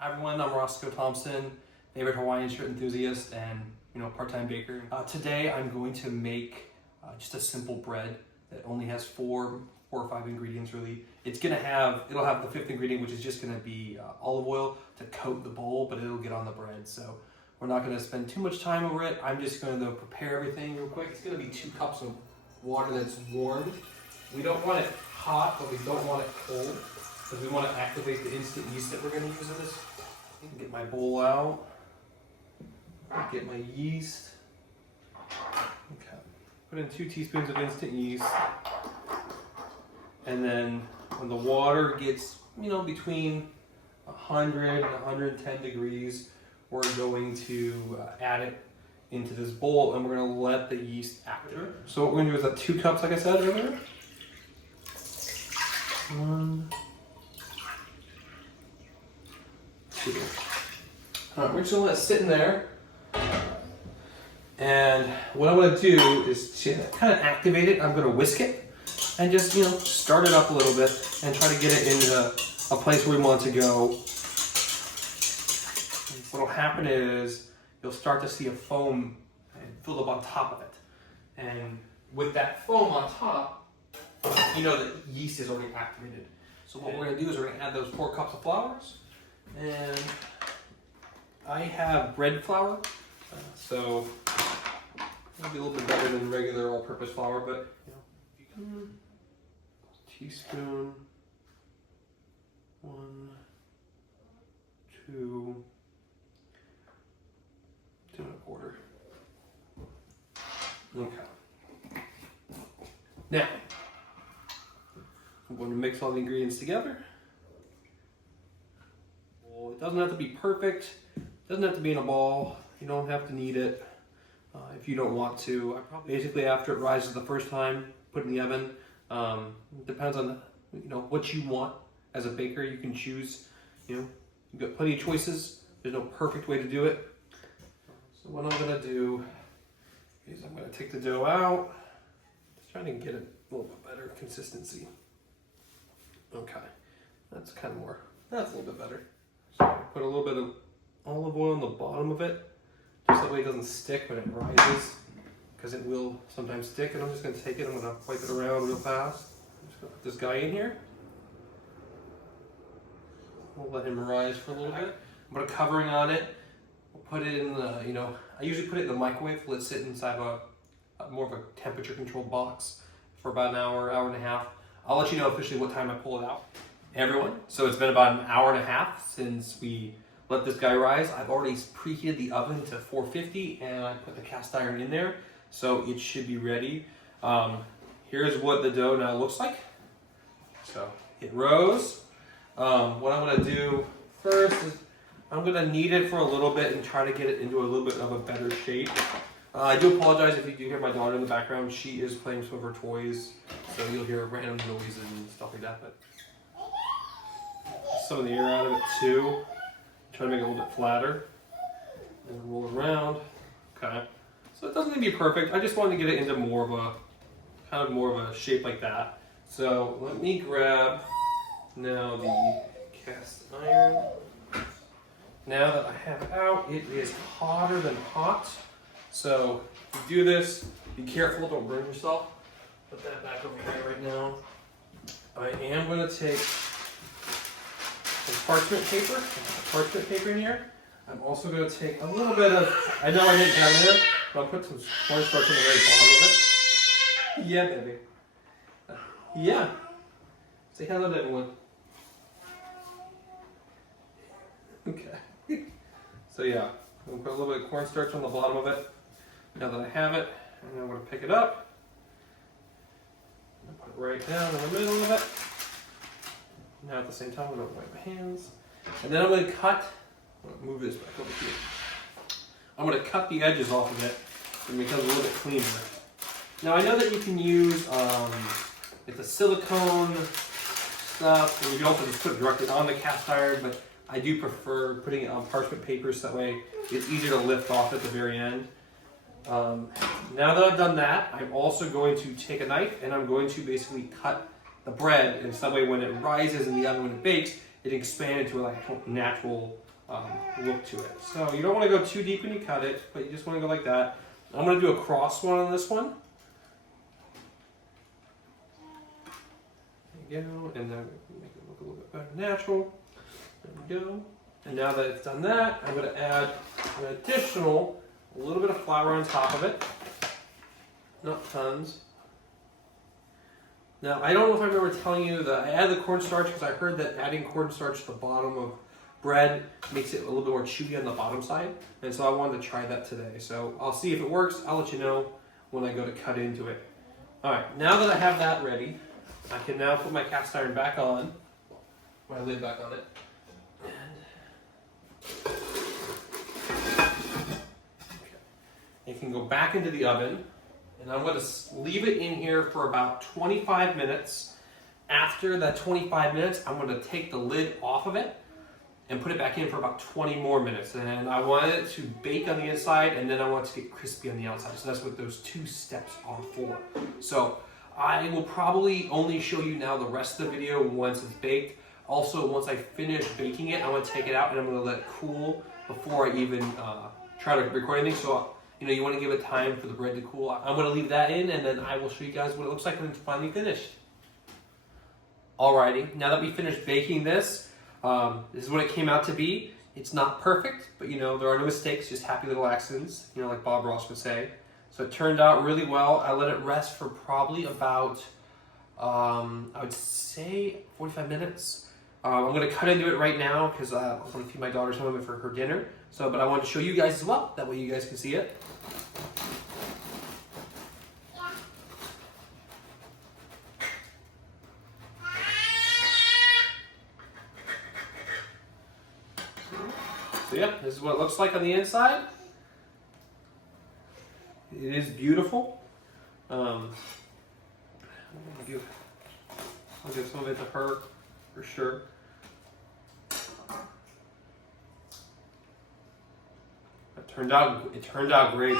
Hi everyone, I'm Roscoe Thompson, favorite Hawaiian shirt enthusiast and part-time baker. Today I'm going to make just a simple bread that only has four or five ingredients really. It'll have the fifth ingredient, which is just going to be olive oil to coat the bowl, but it'll get on the bread. So we're not going to spend too much time over it. I'm just going to prepare everything real quick. It's going to be 2 cups of water that's warmed. We don't want it hot, but we don't want it cold, because we want to activate the instant yeast that we're going to use in this. Get my bowl out, get my yeast. Okay. Put in 2 teaspoons of instant yeast. And then when the water gets, between 100 and 110 degrees, we're going to add it into this bowl and we're going to let the yeast activate. So what we're going to do is 2 cups, like I said earlier. 1, 2. All right, we're just gonna let it sit in there. And what I'm gonna do is to kind of activate it, I'm gonna whisk it and just, start it up a little bit and try to get it into a place where we want it to go. What'll happen is you'll start to see a foam build up on top of it. And with that foam on top, the yeast is already activated. So what we're gonna do is we're gonna add those 4 cups of flours. And I have bread flour, so it'll be a little bit better than regular all-purpose flour, but teaspoon, 1, 2, 2 1/4. Okay. Now, I'm going to mix all the ingredients together. It doesn't have to be perfect. It doesn't have to be in a ball. You don't have to knead it if you don't want to. Basically, after it rises the first time, put it in the oven. Depends on what you want as a baker. You can choose. You've got plenty of choices. There's no perfect way to do it. So what I'm gonna do is I'm gonna take the dough out. Just trying to get it a little bit better consistency. Okay, that's a little bit better. So put a little bit of olive oil on the bottom of it, just that way it doesn't stick when it rises, because it will sometimes stick. And I'm just going to take it, I'm going to wipe it around real fast. I'm just going to put this guy in here. We'll let him rise for a little bit. I'm going to covering on it. We'll put it in the, I usually put it in the microwave. Let it sit inside more of a temperature controlled box for about an hour, hour and a half. I'll let you know officially what time I pull it out. Hey everyone, so it's been about an hour and a half since we let this guy rise. I've already preheated the oven to 450 and I put the cast iron in there, so it should be ready. Here's what the dough now looks like. So it rose. What I'm gonna do first is I'm gonna knead it for a little bit and try to get it into a little bit of a better shape. I do apologize if you do hear my daughter in the background. She is playing some of her toys, so you'll hear random noises and stuff like that. But some of the air out of it too. Try to make it a little bit flatter. And roll it around. Okay. So it doesn't need to be perfect. I just wanted to get it into more of a shape like that. So let me grab now the cast iron. Now that I have it out, it is hotter than hot. So if you do this, be careful, don't burn yourself. Put that back over here right now. I am going to take parchment paper in here. I'm also going to take a little bit of, I know I didn't add it in, but I'll put some cornstarch on the very bottom of it. Yeah, baby. Yeah. Say hello to everyone. Okay. So yeah, I'm going to put a little bit of cornstarch on the bottom of it. Now that I have it, I'm going to pick it up. I'm going to put it right down in the middle of it. Now at the same time, I'm going to wipe my hands. And then I'm going to move this back over here. I'm going to cut the edges off of it so it becomes a little bit cleaner. Now I know that you can use the silicone stuff, and you can also just put it directly on the cast iron, but I do prefer putting it on parchment paper so that way it's easier to lift off at the very end. Now that I've done that, I'm also going to take a knife and I'm going to basically cut the bread, and so that way when it rises in the oven, when it bakes, it expanded to like a natural look to it. So you don't want to go too deep when you cut it, but you just want to go like that. I'm going to do a cross one on this one. There you go, and then make it look a little bit better natural. There we go. And now that it's done that, I'm going to add an additional, a little bit of flour on top of it. Not tons. Now, I don't know if I remember telling you that I added the cornstarch because I heard that adding cornstarch to the bottom of bread makes it a little bit more chewy on the bottom side. And so I wanted to try that today. So I'll see if it works. I'll let you know when I go to cut into it. All right, now that I have that ready, I can now put my cast iron back on, my lid back on it. It can go back into the oven, and I'm going to leave it in here for about 25 minutes. After that 25 minutes, I'm going to take the lid off of it and put it back in for about 20 more minutes. And I want it to bake on the inside, and then I want it to get crispy on the outside. So that's what those 2 steps are for. So I will probably only show you now the rest of the video once it's baked. Also, once I finish baking it, I'm going to take it out and I'm going to let it cool before I even try to record anything. So, you know, you want to give it time for the bread to cool. I'm going to leave that in, and then I will show you guys what it looks like when it's finally finished. Alrighty, now that we finished baking this is what it came out to be. It's not perfect, but you know, there are no mistakes, just happy little accidents, you know, like Bob Ross would say. So it turned out really well. I let it rest for probably about, I would say 45 minutes. I'm going to cut into it right now because I want to feed my daughter some of it for her dinner. So, but I wanted to show you guys as well. That way you guys can see it. So yeah, this is what it looks like on the inside. It is beautiful. I'll give some of it to her for sure. It turned out great.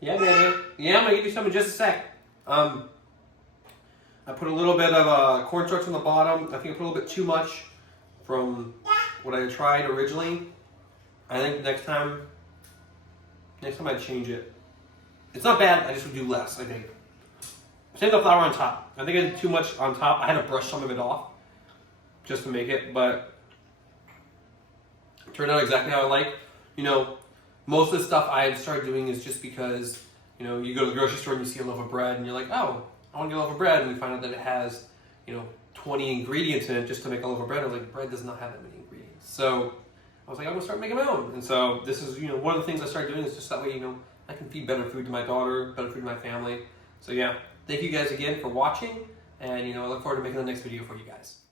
Yeah, baby. Yeah, I'm gonna give you some in just a sec. I put a little bit of cornstarch on the bottom. I think I put a little bit too much from what I tried originally. I think next time I'd change it. It's not bad, I just would do less, I think. Same with the flour on top. I think I did too much on top. I had to brush some of it off just to make it, but it turned out exactly how I like. You know, most of the stuff I started doing is just because, you know, you go to the grocery store and you see a loaf of bread and you're like, oh, I want to get a loaf of bread, and we find out that it has, you know, 20 ingredients in it just to make a loaf of bread. I was like, bread does not have that many ingredients. So I was like, I'm gonna start making my own. And so this is, you know, one of the things I started doing is just that way, you know, I can feed better food to my daughter, better food to my family. So yeah, thank you guys again for watching, and you know, I look forward to making the next video for you guys.